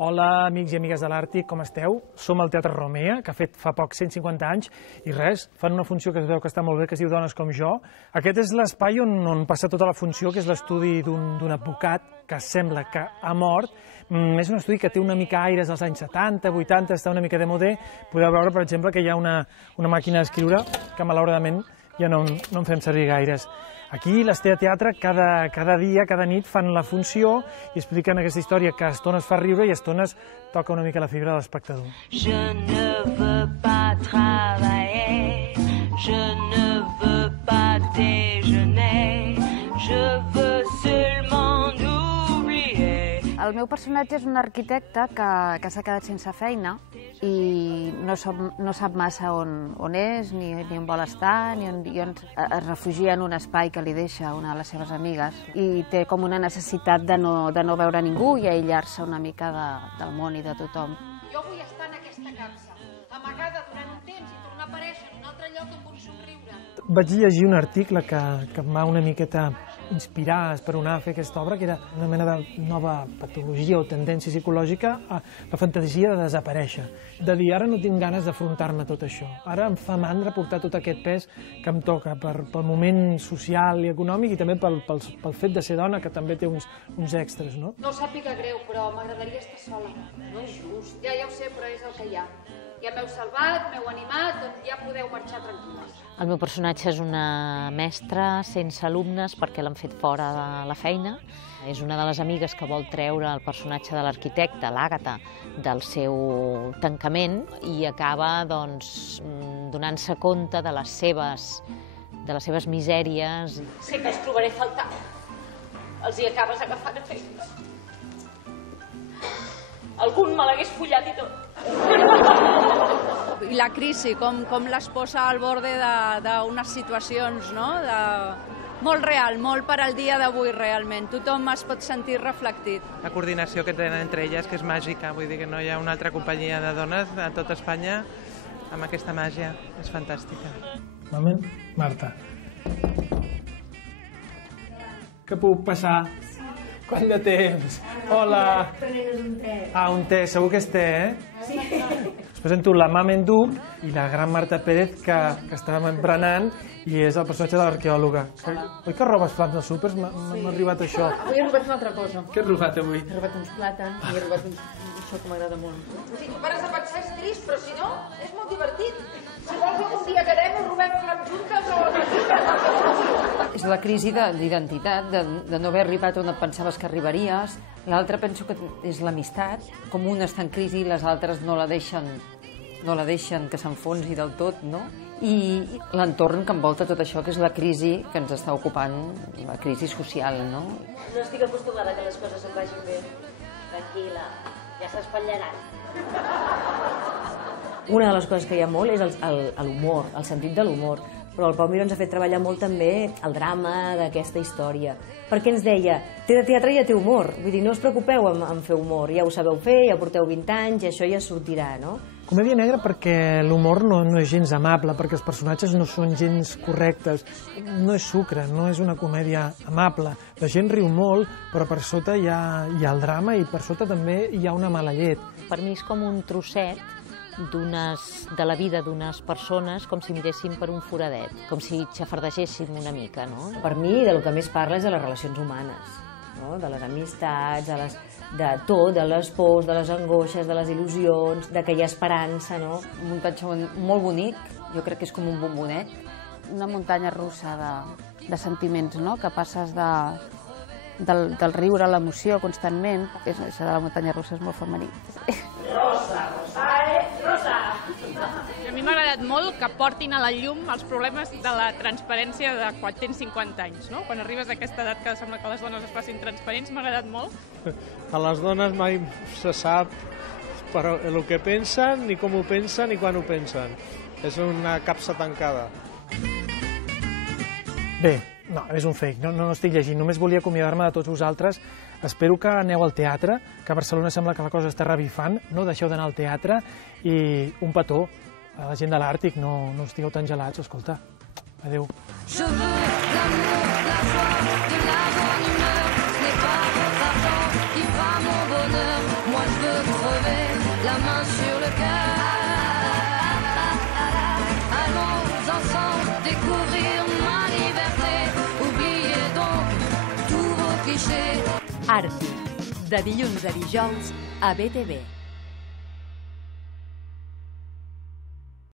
Hola, amics i amigues de l'Àrtic, com esteu? Som al Teatre Romea, que ha fet fa poc 150 anys, i res, fan una funció que es veu que està molt bé, que es diu Dones com jo. Aquest és l'espai on passa tota la funció, que és l'estudi d'un advocat que sembla que ha mort. És un estudi que té una mica aires dels anys 70, 80, està una mica de modè. Podeu veure, per exemple, que hi ha una màquina d'escriure que, malauradament, ja no en fem servir gaires. Aquí, l'Estea Teatre, cada dia, cada nit, fan la funció i expliquen aquesta història que a estones fa riure i a estones toca una mica la fibra de l'espectador. Je ne veux pas travailler, je ne veux pas déjeuner, je veux seulement oublier. El meu personatge és un arquitecte que s'ha quedat sense feina i no sap massa on és, ni on vol estar, ni on es refugia en un espai que li deixa una de les seves amigues i té com una necessitat de no veure ningú i aïllar-se una mica del món i de tothom. Jo vull estar en aquesta capsa, amagada durant un temps i tornar a aparèixer en un altre lloc amb un somriure. Vaig llegir un article que em va una miqueta inspirar, esperonar a fer aquesta obra, que era una mena de nova patologia o tendència psicològica a la fantasia de desaparèixer. De dir, ara no tinc ganes d'afrontar-me tot això. Ara em fa mandra portar tot aquest pes que em toca pel moment social i econòmic i també pel fet de ser dona, que també té uns extras, no? No ho sàpiga greu, però m'agradaria estar sola. No és just. Ja ho sé, però és el que hi ha. Ja m'heu salvat, m'heu animat, doncs ja podeu marxar tranquil·les. El meu personatge és una mestra sense alumnes perquè l'han fet fora de la feina. És una de les amigues que vol treure el personatge de l'arquitecte, l'Àgata, del seu tancament i acaba donant-se compte de les seves misèries. Sé que els trobaré a faltar. Els hi acabes agafant a feina. Algun me l'hagués follat i tot. I la crisi, com les posa al borde d'unes situacions, no? Molt real, molt per al dia d'avui, realment. Tothom es pot sentir reflectit. La coordinació que tenen entre elles, que és màgica, vull dir que no hi ha una altra companyia de dones a tot Espanya amb aquesta màgia, és fantàstica. Moment, Marta. Què puc passar? Quant de temps? Hola! Prenent un té. Ah, un té, segur que és té, eh? Sí. Us presento la Mamen Duc i la gran Marta Pérez, que estàvem emprenant, i és el personatge de l'arqueòloga. Oi que robes plats dels súpers? M'ha arribat això. Avui he robat una altra cosa. Què has robat avui? He robat uns plàtans i he robat això que m'agrada molt. Si tu pares a pensar és trist, però si no, és molt divertit. Si vols algun dia quedem, ho robem amb juntes o... És la crisi d'identitat, de no haver arribat on et pensaves que arribaries. L'altra penso que és l'amistat. Com una està en crisi i les altres no la deixen que s'enfonsi del tot, no? I l'entorn que envolta tot això, que és la crisi que ens està ocupant, la crisi social, no? No estic acostumada que les coses em vagin bé. Tranquil·la, ja s'espatllaran. Una de les coses que hi ha molt és l'humor, el sentit de l'humor. Però el Pau Miró ens ha fet treballar molt també el drama d'aquesta història. Perquè ens deia, té de teatre i ja té humor. Vull dir, no us preocupeu en fer humor, ja ho sabeu fer, ja porteu 20 anys i això ja sortirà, no? Comèdia negra perquè l'humor no és gens amable, perquè els personatges no són gens correctes. No és sucre, no és una comèdia amable. La gent riu molt, però per sota hi ha el drama i per sota també hi ha una mala llet. Per mi és com un trosset de la vida d'unes persones, com si miréssim per un foradet, com si xafardegéssim una mica, no? Per mi, del que més parla és de les relacions humanes, no? De les amistats, de tot, de les pors, de les angoixes, de les il·lusions, de que hi ha esperança, no? Un muntatge molt bonic, jo crec que és com un bombonet. Una muntanya russa de sentiments, no? Que passes del riure a l'emoció constantment. Això de la muntanya russa és molt femení. Rosa, Rosae, Rosa! A mi m'ha agradat molt que portin a la llum els problemes de la transparència de quan tens 50 anys, no? Quan arribes a aquesta edat que sembla que les dones es facin transparents, m'ha agradat molt. A les dones mai se sap el que pensen, ni com ho pensen, ni quan ho pensen. És una capsa tancada. Bé, no, és un fake, no estic llegint, només volia acomiadar-me de tots vosaltres. Espero que aneu al teatre, que a Barcelona sembla que la cosa està revifant, no deixeu d'anar al teatre, i un petó a la gent de l'Àrtic, no estigueu tan gelats, escolta. Adéu. Je veux l'amour, la joie, de la bonne humeur. Ce n'est pas votre argent qui fera mon bonheur. Moi je veux main sur le cœur. Allons ensemble découvrir ma liberté. Oubliez donc tous vos clichés. Arti, de dilluns a dijous a BTV.